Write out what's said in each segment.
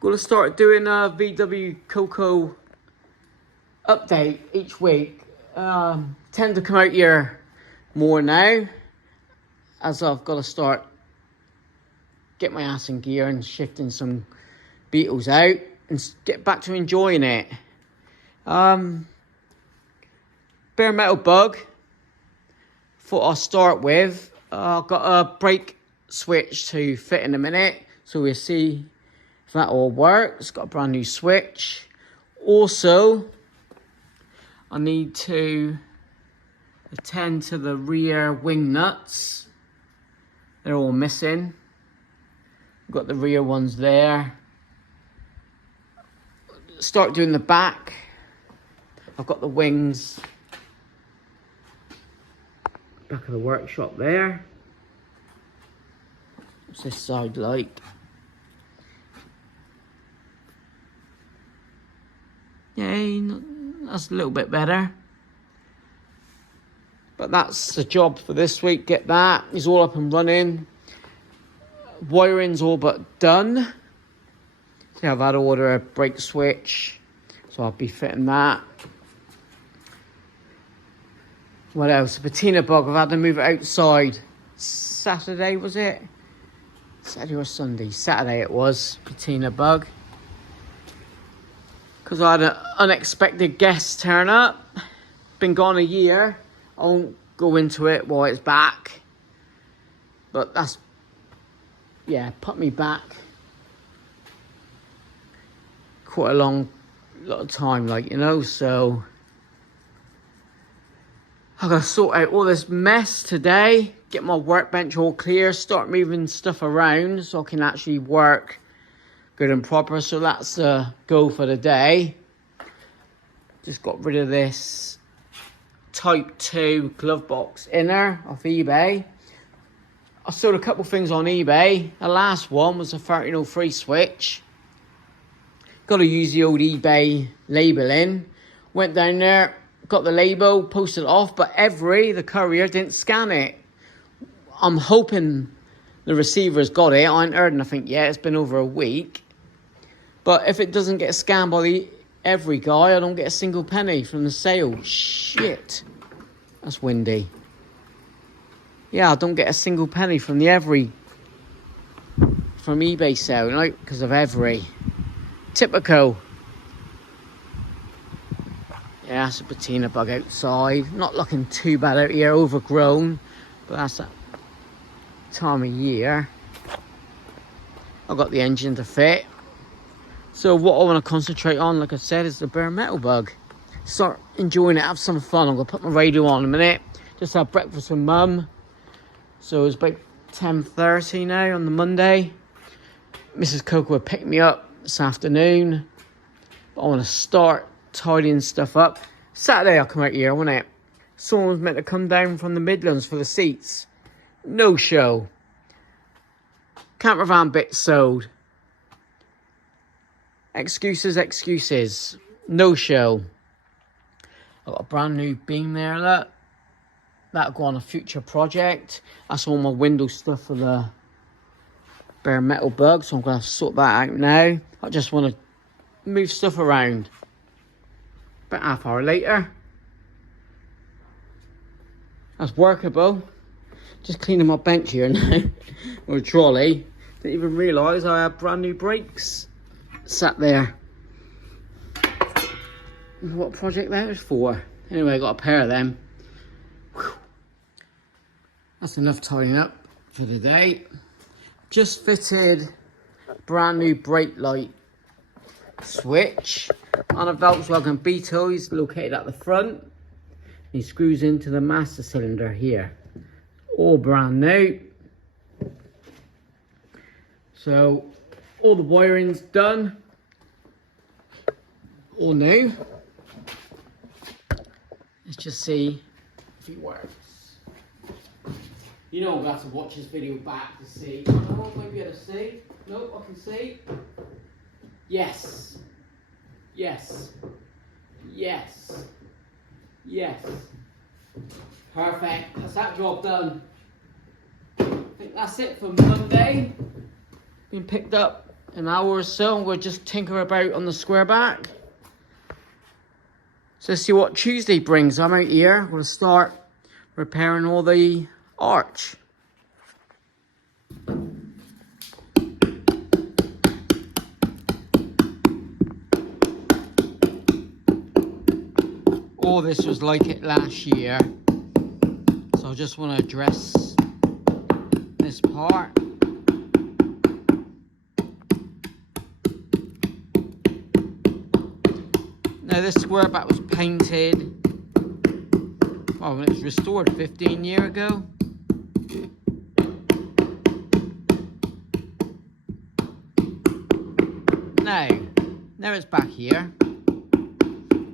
Gonna start doing a vwcoco update each week. Tend to come out here more now, as I've got to start get my ass in gear and shifting some beetles out and get back to enjoying it. Bare metal bug. Thought I'll start with. I've got a brake switch to fit in a minute, so we'll see if that all works. Got a brand new switch. Also, I need to attend to the rear wing nuts. They're all missing. Got the rear ones there. Start doing the back. I've got the wings. Back of the workshop there. What's this side like? Yay, that's a little bit better. But that's the job for this week. Get that. It's all up and running. Wiring's all but done. See, I've had to order a brake switch, so I'll be fitting that. What else? A patina bug. I've had to move it outside. Saturday, was it? Saturday or Sunday? Saturday it was. Patina bug. Because I had an unexpected guest turn up. Been gone a year. I won't go into it while it's back. But that's, yeah, put me back quite a lot of time, like, you know, so I gotta sort out all this mess today, get my workbench all clear, start moving stuff around so I can actually work good and proper. So that's a go for the day. Just got rid of this Type 2 glove box inner off eBay. I sold a couple things on eBay. The last one was a 1303 switch. Got to use the old eBay labeling. Went down there, got the label, posted it off, but the courier didn't scan it. I'm hoping the receiver's got it. I ain't heard nothing yet. It's been over a week. But if it doesn't get scanned by the Every guy, I don't get a single penny from the sale. Shit. That's windy. Yeah, I don't get a single penny from the from eBay sale, you know, because of Every. Typical. Yeah, that's a patina bug outside. Not looking too bad out here, overgrown. But that's that time of year. I've got the engine to fit. So what I want to concentrate on, like I said, is the bare metal bug. Start enjoying it, have some fun. I'm going to put my radio on in a minute. Just had breakfast with Mum. So it's about 10:30 now on the Monday. Mrs. Coco will pick me up this afternoon. But I want to start tidying stuff up. Saturday I'll come out here, won't it? Someone was meant to come down from the Midlands for the seats. No show. Camper van bit sold. Excuses. No show. I've got a brand new beam there, look. That'll go on a future project. That's all my window stuff for the bare metal bug, so I'm going to sort that out now. I just want to move stuff around. About half hour later. That's workable. Just cleaning my bench here now. Or a trolley. Didn't even realise I had brand new brakes sat there. What project that was for. Anyway, I got a pair of them. Whew. That's enough tidying up for the day. Just fitted brand new brake light switch on a Volkswagen Beetle. He's located at the front. He screws into the master cylinder here. All brand new. So all the wiring's done. All new. Let's just see if it works. You know I'm going to have to watch this video back to see. Oh, maybe be able to see. Nope, I can see. Yes. Perfect. That's that job done. I think that's it for Monday. Been picked up an hour or so, we'll just tinker about on the square back. So let's see what Tuesday brings. I'm out here. We'll start repairing all the arch. All this was like it last year. So I just want to address this part. Now this square back was painted, well, when it was restored 15 years ago. Now it's back here,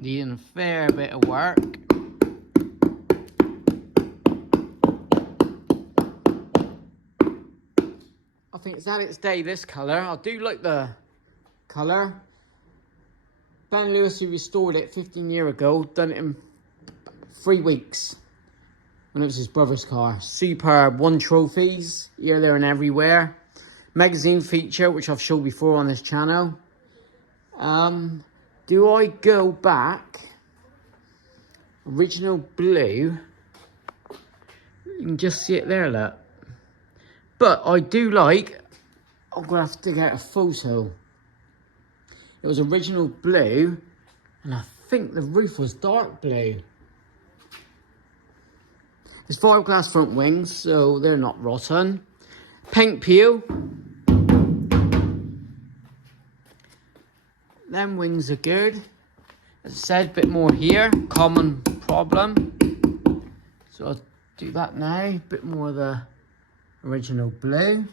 needing a fair bit of work. I think it's at its day, this colour. I do like the colour. Ben Lewis, who restored it 15 years ago, done it in 3 weeks when it was his brother's car. Superb, won trophies here, there and everywhere. Magazine feature, which I've showed before on this channel. Do I go back? Original blue. You can just see it there, look. But I do like, I'm going to have to dig out a photo. It was original blue, and I think the roof was dark blue. It's fiberglass front wings, so they're not rotten. Paint peel. Them wings are good. As I said, a bit more here. Common problem. So I'll do that now. A bit more of the original blue.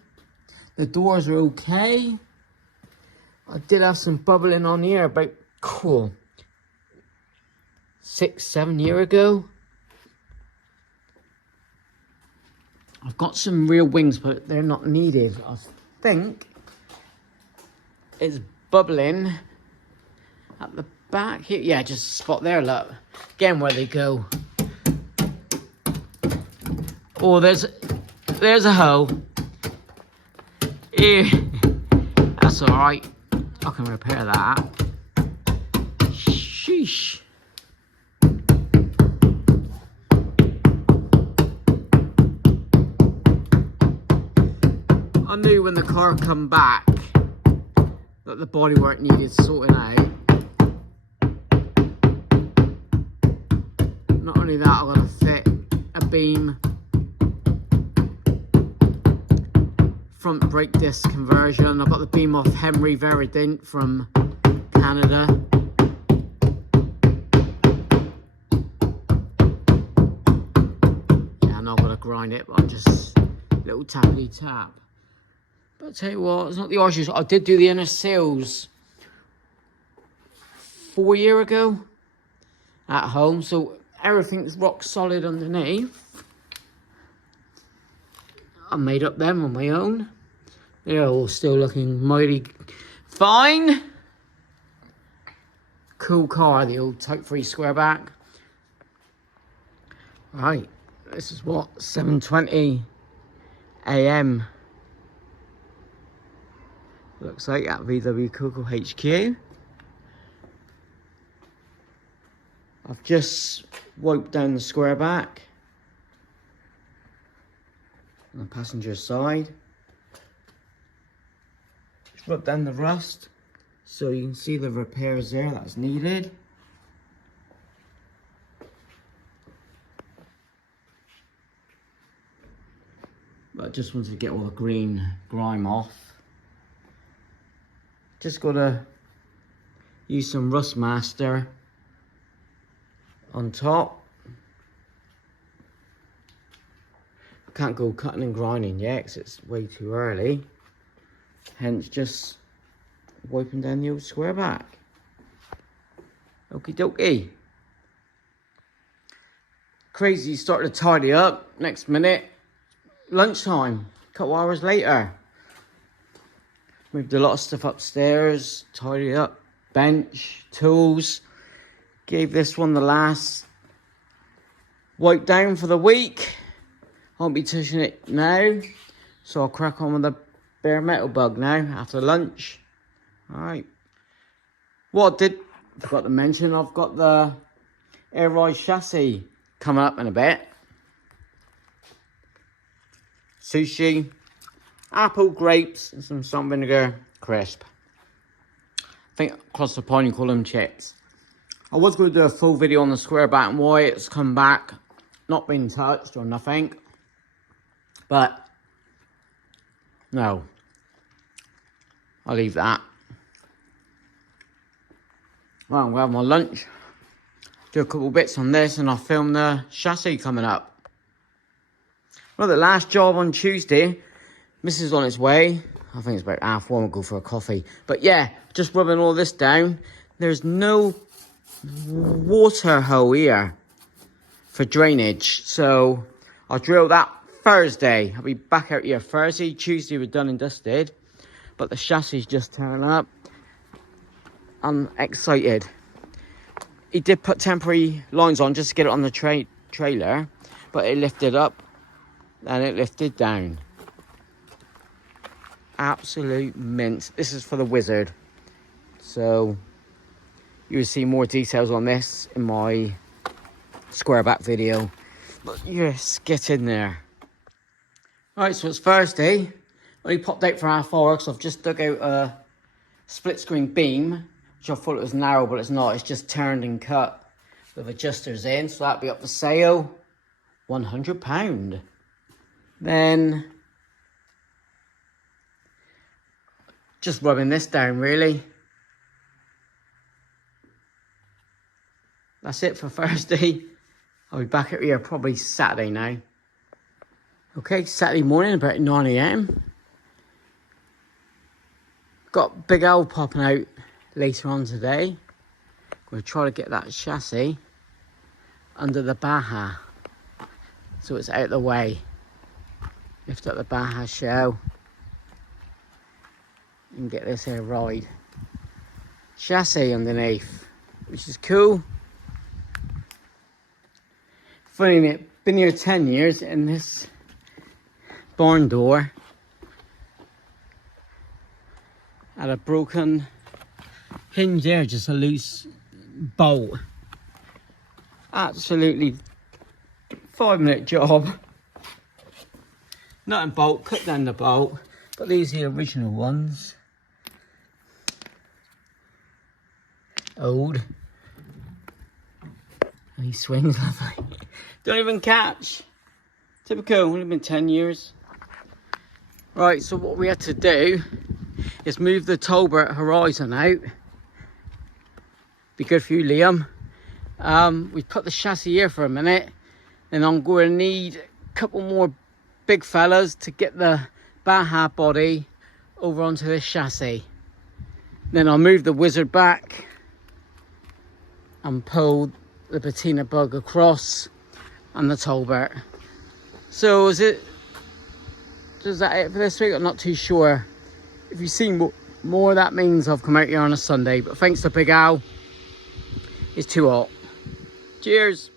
The doors are okay. I did have some bubbling on here about, cool, 6-7 years ago. I've got some real wings, but they're not needed. I think it's bubbling at the back here. Yeah, just a spot there, look. Again, where they go. Oh, there's a hole. Here. That's all right. I can repair that. Sheesh. I knew when the car come back that the bodywork needed sorting out. Not only that, I gotta fit a beam, front brake disc conversion. I've got the beam off Henry Verident from Canada. Yeah, I know I've got to grind it, but I'm just little tappity tap. But I'll tell you what, it's not the arches. I did do the inner seals 4 years ago at home, so everything's rock solid underneath. I made up them on my own. They're all still looking mighty fine. Cool car, the old Type 3 Squareback. Right, this is what, 7:20 AM. Looks like at vwcoco HQ. I've just wiped down the Squareback on the passenger side. Just rubbed down the rust so you can see the repairs there that's needed. But I just wanted to get all the green grime off. Just gotta use some Rust Master on top. I can't go cutting and grinding yet because it's way too early. Hence just wiping down the old Squareback. Okie dokie. Crazy, started to tidy up. Next minute, lunchtime, a couple hours later. Moved a lot of stuff upstairs, tidied up, bench, tools. Gave this one the last wipe down for the week. I won't be touching it now, so I'll crack on with the bare metal bug now after lunch. Alright. What I did forgot to mention, I've got the air ride chassis coming up in a bit. Sushi, apple, grapes, and some salt vinegar crisp. I think across the pond you call them chips. I was going to do a full video on the square back and why it's come back, not been touched or nothing. But, no. I'll leave that. Well, I'm going to have my lunch. Do a couple bits on this and I'll film the chassis coming up. Well, the last job on Tuesday. Mrs. on its way. I think it's about 1:30. We'll go for a coffee. But yeah, just rubbing all this down. There's no water hole here for drainage. So I'll drill that Thursday. I'll be back out here Thursday. Tuesday we're done and dusted. But the chassis just turning up. I'm excited. He did put temporary lines on just to get it on the trailer. But it lifted up and it lifted down. Absolute mint. This is for the Wizard. So you will see more details on this in my square back video. But yes, get in there. Alright, so it's Thursday. Only popped out for 4:30 because I've just dug out a split screen beam, which I thought it was narrow, but it's not. It's just turned and cut with adjusters in. So that'll be up for sale. £100. Then just rubbing this down, really. That's it for Thursday. I'll be back out here probably Saturday now. Okay, Saturday morning about 9 AM. Got Big Al popping out later on today. Going to try to get that chassis under the Baja so it's out of the way. Lift up the Baja shell and get this here ride chassis underneath, which is cool. Funny, it been here 10 years and this barn door had a broken hinge there, just a loose bolt. Absolutely 5-minute job. Nut and bolt, cut down the bolt. But these are the original ones. Old. And he swings lovely. Don't even catch. Typical, only been 10 years. Right, so what we had to do is move the Tolbert Horizon out. Be good for you, Liam. We put the chassis here for a minute. Then I'm going to need a couple more big fellas to get the Baja body over onto this chassis. Then I'll move the Wizard back and pull the patina bug across and the Tolbert. So is that it for this week? I'm not too sure. If you've seen more, that means I've come out here on a Sunday. But thanks to Big Al, it's too hot. Cheers.